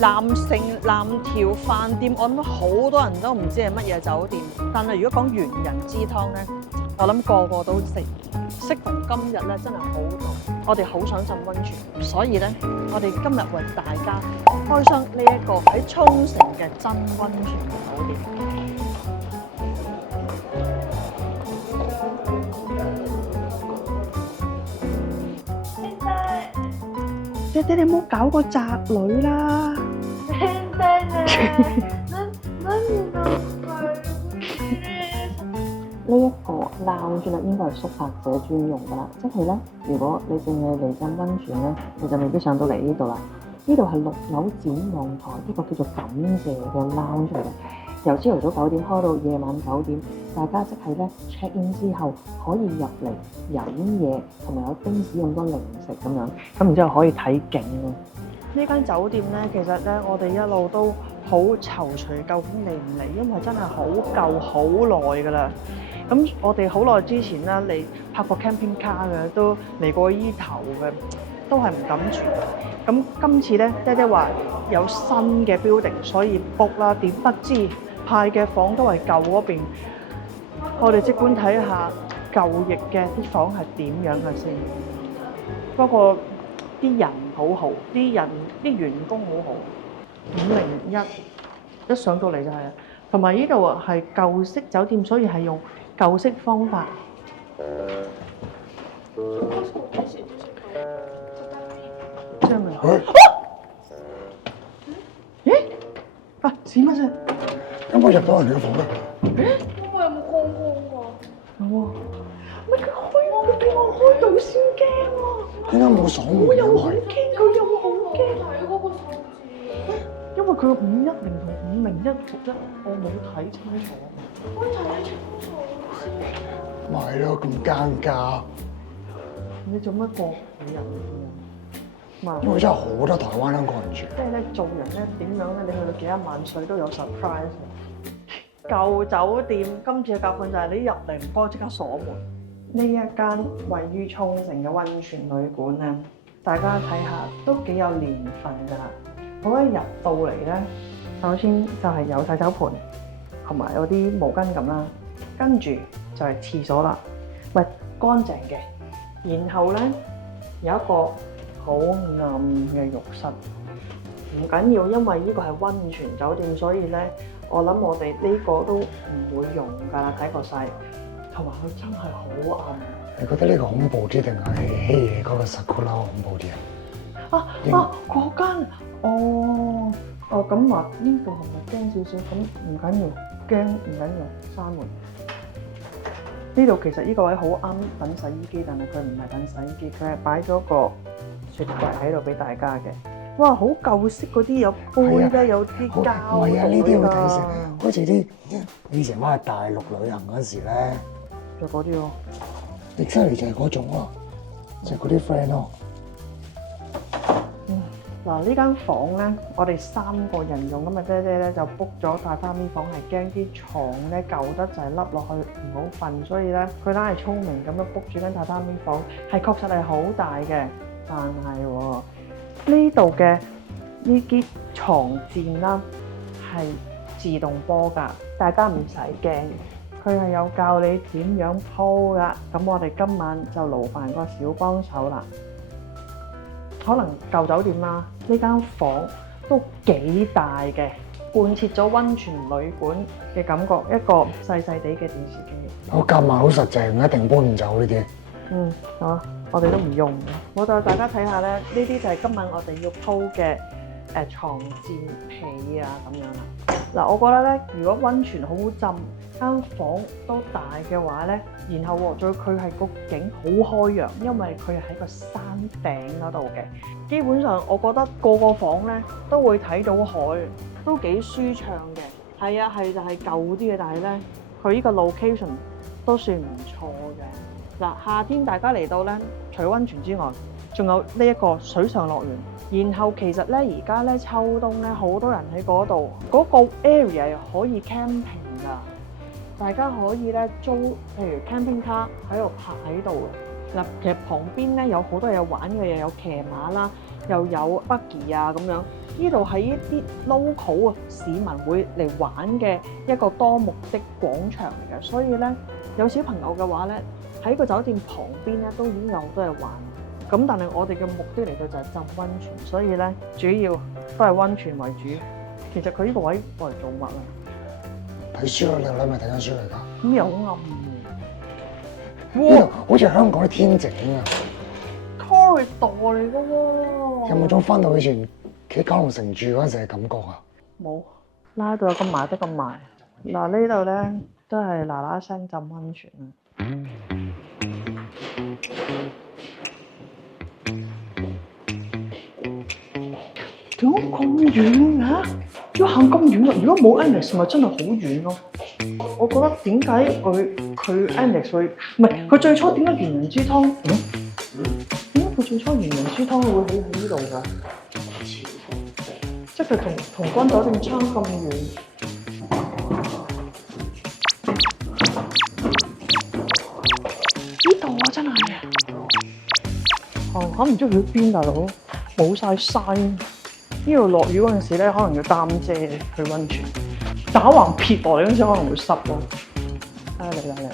藍條飯店，我諗好多人都唔知係乜嘢酒店。但係如果講元人之湯咧，我諗個個都識。適逢今日咧，真係好凍，我哋好想浸溫泉，所以咧，我哋今日為大家開箱呢一個喺沖繩嘅真溫泉酒店。爹爹，你唔好搞個宅女啦！呢一個 lounge 咧，應該係宿泊者專用噶啦，即係咧，如果你淨係嚟浸溫泉咧，你就未必上到嚟呢度啦。呢度係6樓展望台，一個叫做感謝嘅 lounge 嚟嘅，由朝頭早9點開到夜晚9點，大家即係咧 check in 之後可以入嚟飲嘢，同埋有丁士咁多零食咁樣，咁然之後可以睇景咯。呢間酒店咧，其實咧我哋一路都好躊躇，究竟嚟唔嚟？因為真係好舊好耐㗎啦。咁我哋好耐之前咧嚟拍過 camping car 嘅，都嚟過依頭嘅，都係唔敢住。咁今次咧，爹爹話有新嘅 building，所以 book 啦。點不知派嘅房都係舊嗰邊。我哋即管睇下舊翼嘅啲房係點樣嘅先。不過啲人好好，啲員工好好。501一上到嚟就係，同埋呢度啊係舊式酒店，所以係用舊式方法。這樣咪？咦？啊，是乜啫？有冇入到人哋嘅房咧？我有冇空空㗎？有喎。咪佢開，俾我開到先驚喎。點解冇鎖門嘅？我又好驚，佢又好驚。睇嗰個數字。因為佢510同501我冇睇清楚。我睇清楚。咪咯，咁奸價。你做乜過人啊？因為真係好多台灣香港人住。即係咧，做人咧點樣咧？你去到幾多萬歲都有 surprise。舊酒店今次嘅教訓就係你入嚟唔該即刻鎖門。呢一間位於沖繩嘅溫泉旅館咧，大家睇下都幾有年份㗎啦。嗰一日到嚟咧，首先就係有洗手盆同埋有啲毛巾咁啦，跟住就係廁所啦，喂，乾淨嘅。然後咧有一個好暗嘅浴室，唔緊要，因為呢個係溫泉酒店，所以咧我諗我哋呢個都唔會用㗎啦，睇個勢，同埋佢真係好暗。你覺得呢個恐怖啲定係希嘢嗰個 Sakura 恐怖啲啊？嗰間咁話呢度係咪驚少少？咁唔緊要，驚唔緊要，閂門。呢度其實呢個位好啱等洗衣機，但係佢唔係等洗衣機，佢係擺咗個雪櫃喺度俾大家嘅。哇，好舊式嗰啲有杯咧，有啲膠袋㗎。唔係啊，呢啲好睇成，好似啲以前翻去大陸旅行嗰時咧，就嗰啲咯。迪士尼就係嗰種咯，就係嗰啲 friend 咯。嗱，呢間房咧，我哋3個人用，咁啊爹爹咧就 book 咗大花咪房，係驚啲床咧舊得就係笠落去唔好瞓，所以咧佢懶係聰明咁樣 book 住間大花咪房，係確實係好大嘅，但係呢度嘅呢啲床墊啦係自動波㗎，大家唔使驚，佢係有教你點樣鋪㗎。咁我哋今晚就勞煩個小幫手啦。可能舊酒店啦，呢間房都幾大嘅，貫徹咗溫泉旅館嘅感覺，一個細細地嘅電視機。我夾埋好實淨，一定搬唔走呢啲。好，我哋都唔用嘅。我帶大家睇下咧，呢啲就係今晚我哋要鋪嘅牀墊被啊咁樣啦。嗱，我覺得咧，如果溫泉好浸，間房都大嘅話咧，然後再佢係個景好開揚，因為佢係喺個山頂嗰度嘅。基本上我覺得個個房咧都會睇到海，都幾舒暢嘅。係啊，係就係舊啲嘅，但係咧佢呢個 location 都算唔錯嘅。嗱，夏天大家嚟到咧，除咗溫泉之外，仲有呢一個水上樂園。然後其實咧，而家咧秋冬咧，好多人喺嗰度，嗰個 area 可以 camping 㗎。大家可以咧租，譬如 camping car 喺度泊喺度嘅。嗱，其實旁邊咧有好多嘢玩嘅，又有騎馬啦，又有 buggy 啊咁樣。呢度係一啲 local 啊市民會嚟玩嘅一個多目的廣場嚟嘅，所以咧有小朋友嘅話咧喺個酒店旁邊咧都已經有好多嘢玩。咁但係我哋嘅目的嚟到就係浸溫泉，所以咧主要都係溫泉為主。其實佢呢個位攞嚟做乜啊？睇書咯，你咪睇緊書嚟㗎。咁又好暗喎！呢度好似香港啲天井啊！ corridor 嚟嘅喎。有冇種翻到以前企九龍城住嗰陣時嘅感覺啊？冇，拉到有咁埋得咁埋。嗱呢度咧都係嗱嗱聲浸溫泉啊！點解咁遠嘅？要行咁遠啊！如果冇 Annex 咪真係好遠咯。我覺得點解佢 Annex 會唔係佢最初點解元人之湯？點解佢最初元人之湯會喺呢度㗎？即係佢同君酒店差咁遠。呢度啊真係啊！唔知去邊大佬，冇晒山。呢度落雨嗰陣時咧，可能要擔遮去溫泉。打橫撇落嚟嗰陣時可能會濕咯。嚟啦！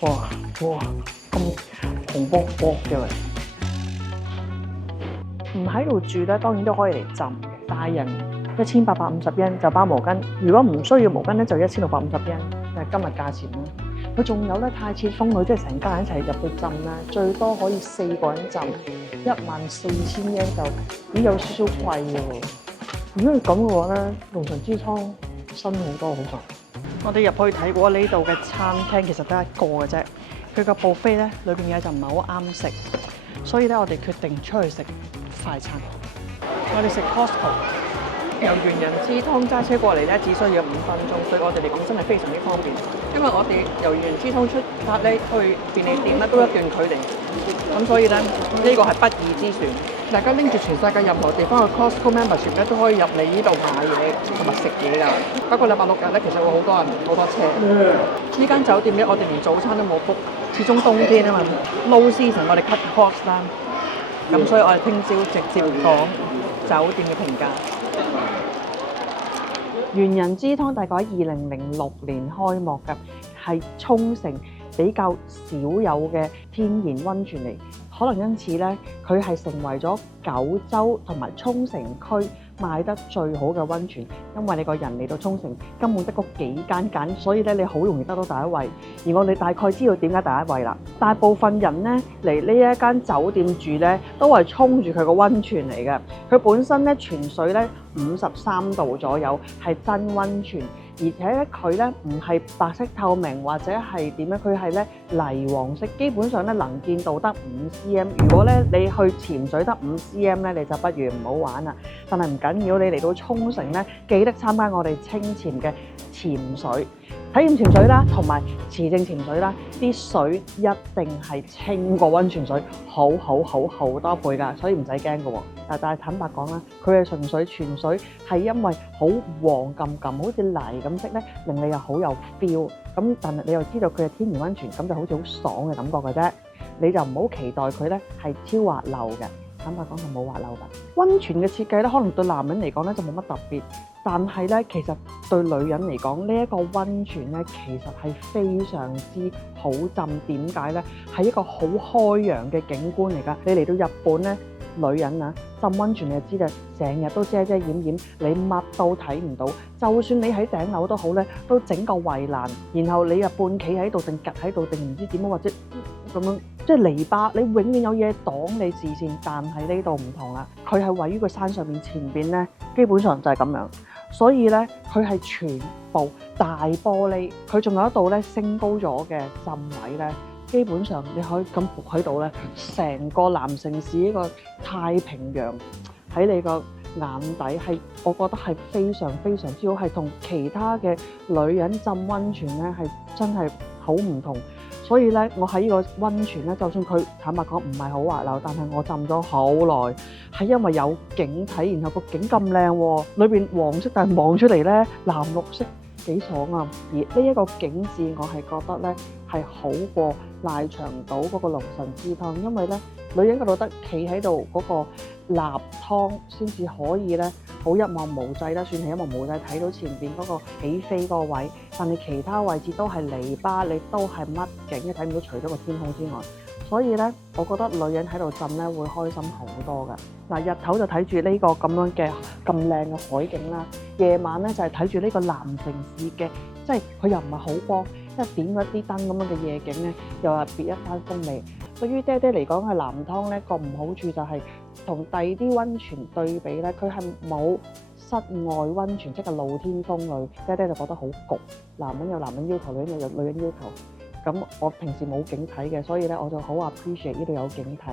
哇！咁紅卜卜嘅喂！唔喺度住咧，當然都可以嚟浸嘅。大人1850yen就包毛巾，如果唔需要毛巾咧，就1650yen，係今日價錢啦。佢仲有咧太設風呂，即係成家人一齊入去浸咧，最多可以4個人浸，14000 yen就已經有少少貴嘅喎。如果係咁嘅話咧，龍神之湯新好多好在。我哋入去睇過呢度嘅餐廳，其實得一個嘅啫。佢個 buffet 咧裏邊嘢就唔係好啱食，所以咧我哋決定出去食快餐。我哋食 Costco。由元人之湯揸車過嚟咧，只需要5分鐘，對我哋嚟講真係非常之方便。因為我哋由元人之湯出發咧去便利店咧都一段距離，咁所以咧呢個係不二之選。大家拎住全世界任何地方嘅 Costco membership 咧都可以入嚟呢度買嘢同埋食嘢㗎。不過禮拜六日咧其實會好多人好多車。呢間酒店咧我哋連早餐都冇 book，始終冬天啊嘛 ，low season 我哋 cut cost 啦。咁所以我哋聽朝直接講酒店嘅評價。元人之湯大概喺2006年開幕嘅，係沖繩比較少有嘅天然溫泉嚟，可能因此咧，佢係成為咗九州同埋沖繩區賣得最好嘅溫泉。因為你個人嚟到沖繩根本得嗰幾間揀，所以咧你好容易得到第一位。而我哋大概知道點解第一位啦。大部分人咧嚟呢一間酒店住咧，都係沖住佢個溫泉嚟嘅。佢本身咧泉水咧53度左右，係真溫泉。而且咧佢咧唔係白色透明或者係點樣，佢係咧泥黃色，基本上咧能見度得5cm。如果咧你去潛水得5cm咧，你就不如唔好玩啦。但係唔緊要，你嚟到沖繩咧，記得參加我哋清潛嘅潛水體驗潛水啦，同埋持證潛水啦，啲水一定係清過溫泉水好多倍㗎，所以唔使驚嘅喎。但係坦白講啦，佢係純粹泉水，係因為好黃冚冚，好似泥咁色咧，令你又好有 feel。咁但係你又知道佢係天然溫泉，咁就好似好爽嘅感覺嘅啫。你就唔好期待佢咧係超滑溜嘅。坦白講係冇滑溜㗎。溫泉嘅設計咧，可能對男人嚟講咧就冇乜特別，但係咧其實對女人嚟講，呢一個溫泉咧其實係非常之好浸。點解咧？係一個好開揚嘅景觀嚟㗎。你嚟到日本咧，女人啊浸溫泉你就知啦，成日都遮遮掩掩，你乜都睇唔到。就算你喺頂樓都好咧，都整個圍欄，然後你又半企喺度定趌喺度定唔知點樣，或者咁樣即係籬笆，你永遠有嘢擋你視線。但係呢度唔同啦，佢係位於個山上面，前邊咧基本上就係咁樣，所以咧佢係全部大玻璃，佢仲有一度咧升高咗嘅浸位咧。基本上你可以咁伏喺度咧，成個南城市呢個太平洋喺你個眼底，係我覺得係非常之好，係同其他嘅女人浸溫泉咧係真係好唔同。所以咧，我喺呢個溫泉咧，就算佢坦白講唔係好滑溜，但係我浸咗好耐，係因為有景睇，然後個景咁靚喎，裏邊黃色但係望出嚟咧藍綠色。幾爽啊！而呢一個景緻，我係覺得咧係好過瀨長島嗰個龍神之湯，因為咧女人嘅道德企喺度嗰個立湯先至可以咧，好一望無際啦，算係一望無際睇到前邊嗰個起飛嗰個位，但係其他位置都係籬笆，你都係乜景都睇唔到，除咗個天空之外。所以咧，我覺得女人喺度浸咧會開心好多㗎。嗱，日頭就睇住呢個咁樣嘅咁靚嘅海景啦，夜晚咧就係睇住呢個南城市嘅，即係佢又唔係好光，因為點咗啲燈咁樣嘅夜景咧，又係別一番風味。對於爹哋嚟講嘅南湯咧個唔好處就係同第二啲溫泉對比咧，佢係冇室外溫泉，即係露天風呂，爹哋就覺得好焗。男人有男人要求，女人有女人要求。咁我平時冇景睇嘅，所以咧我就好 appreciate 呢度有景睇。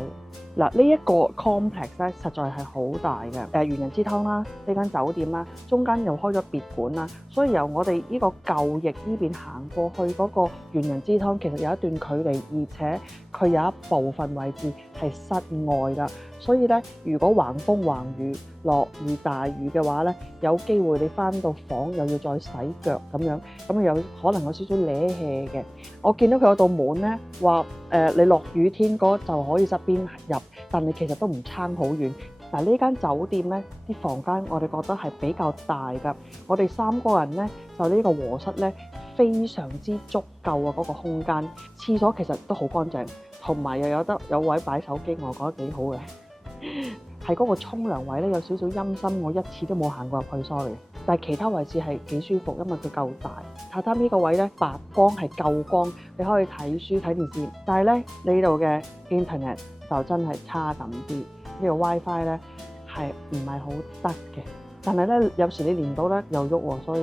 嗱，呢一個 complex 咧實在係好大嘅。元人之湯啦，呢間酒店啦，中間又開咗別館啦，所以由我哋呢個舊翼呢邊行過去嗰個元人之湯，其實有一段距離，而且佢有一部分位置係室外㗎。所以咧，如果橫風橫雨、落雨大雨嘅話咧，有機會你翻到房又要再洗腳咁樣，咁有可能有少少唦氣嘅。我見到佢有道門咧，話你落雨天嗰就可以側邊入，但係其實都唔差好遠。嗱，呢間酒店咧，啲房間我哋覺得係比較大㗎。我哋3個人咧，就呢個和室咧非常之足夠啊！嗰個空間，廁所其實都好乾淨，同埋又有位擺手機，我覺得幾好嘅。係嗰個沖涼位咧有少少陰森，我一次都冇行過入去 sorry。但係其他位置係幾舒服，因為佢夠大。榻榻米個位咧白光係夠光，你可以睇書睇電視。但係咧呢度嘅 internet 就真係差咁啲，呢個 WiFi 咧係唔係好得嘅。但係咧有時你連到咧又喐喎，所以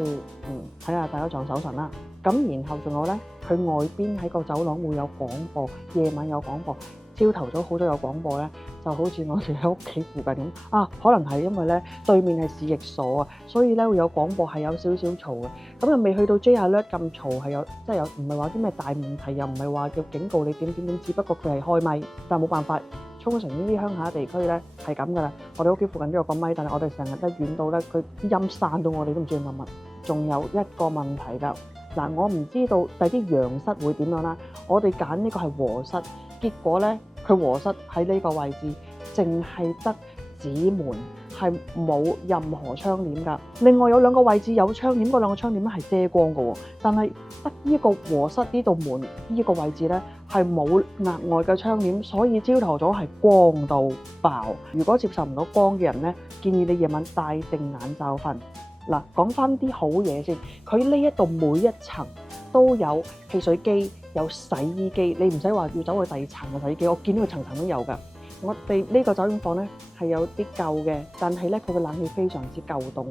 睇下大家撞手神啦。咁然後仲有咧，佢外邊喺個走廊會有廣播，夜晚有廣播。朝頭早好多有廣播咧，就好似我哋喺屋企附近咁啊。可能係因為咧對面係市役所啊，所以咧會有廣播係有少少嘈嘅。咁又未去到 J Alert 咁嘈，係有即係有唔係話啲咩大問題，又唔係話叫警告你點點點，只不過佢係開咪，但係冇辦法。沖繩呢啲鄉下地區咧係咁噶啦，我哋屋企附近都有個咪，但係我哋成日都遠到咧，佢啲音散到我哋都唔知乜乜。仲有一個問題㗎，嗱，我唔知道第啲洋室會點樣啦。我哋揀呢個係和室，結果咧佢和室喺呢個位置，淨係得紙門，係冇任何窗簾㗎。另外有2個位置有窗簾，嗰2個窗簾咧係遮光㗎喎，但係得呢個和室呢度門呢個位置咧係冇額外嘅窗簾，所以朝頭早係光到爆。如果接受唔到光嘅人咧，建議你夜晚戴定眼罩瞓。嗱，講翻啲好嘢先，佢呢一度每一層都有汽水機，有洗衣機，你唔使話要走去第2層嘅洗衣機，我見到佢層層都有㗎。我哋呢個酒店房咧係有啲舊嘅，但係咧佢嘅冷氣非常之夠凍。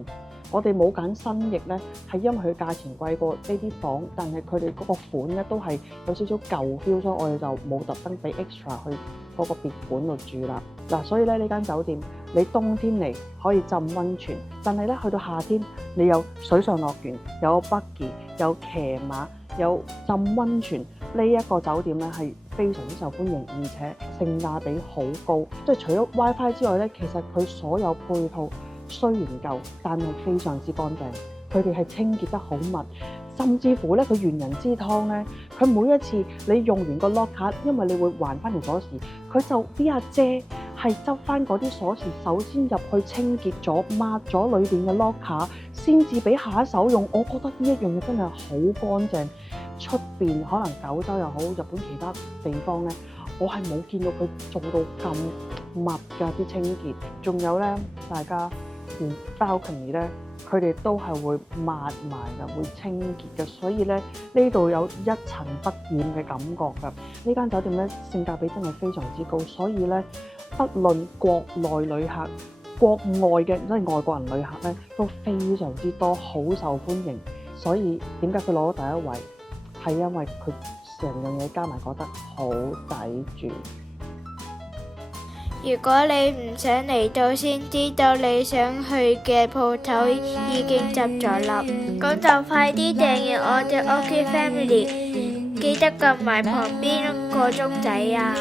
我哋冇揀新翼咧，係因為佢價錢貴過呢啲房，但係佢哋嗰個款咧都係有少少舊 feel，所以我哋就冇特登俾 extra 去嗰個別館度住啦。嗱，所以咧呢間酒店你冬天嚟可以浸溫泉，但係咧去到夏天你有水上樂園，有 buggy，有騎馬，有浸溫泉。呢一個酒店咧係非常之受歡迎，而且性價比好高。即係除咗 WiFi 之外咧，其實佢所有配套雖然舊，但係非常之乾淨。佢哋係清潔得好密，甚至乎咧佢元人之湯咧，佢每一次你用完個 lock 卡，因為你會還翻條鎖匙，佢就啲阿姐係執翻嗰啲鎖匙，首先入去清潔咗抹咗裏邊嘅 lock 卡，先至俾下一手用。我覺得呢一樣嘢真係好乾淨。出邊可能九州又好，日本其他地方咧，我係冇見到佢做到咁密㗎啲清潔。仲有咧，大家連 balcony 咧，佢哋都係會抹埋㗎，會清潔嘅。所以咧，呢度有一塵不染嘅感覺㗎。呢間酒店咧性價比真係非常之高，所以咧，不論國內旅客、國外嘅即係外國人旅客咧，都非常之多，好受歡迎。所以點解佢攞第1位？係因為佢成樣嘢加埋覺得好抵住。如果你唔想嚟到先知道你想去嘅鋪頭已經執咗笠，咁就快啲訂閱我哋 OK Family，記得撳埋旁邊個鐘仔啊！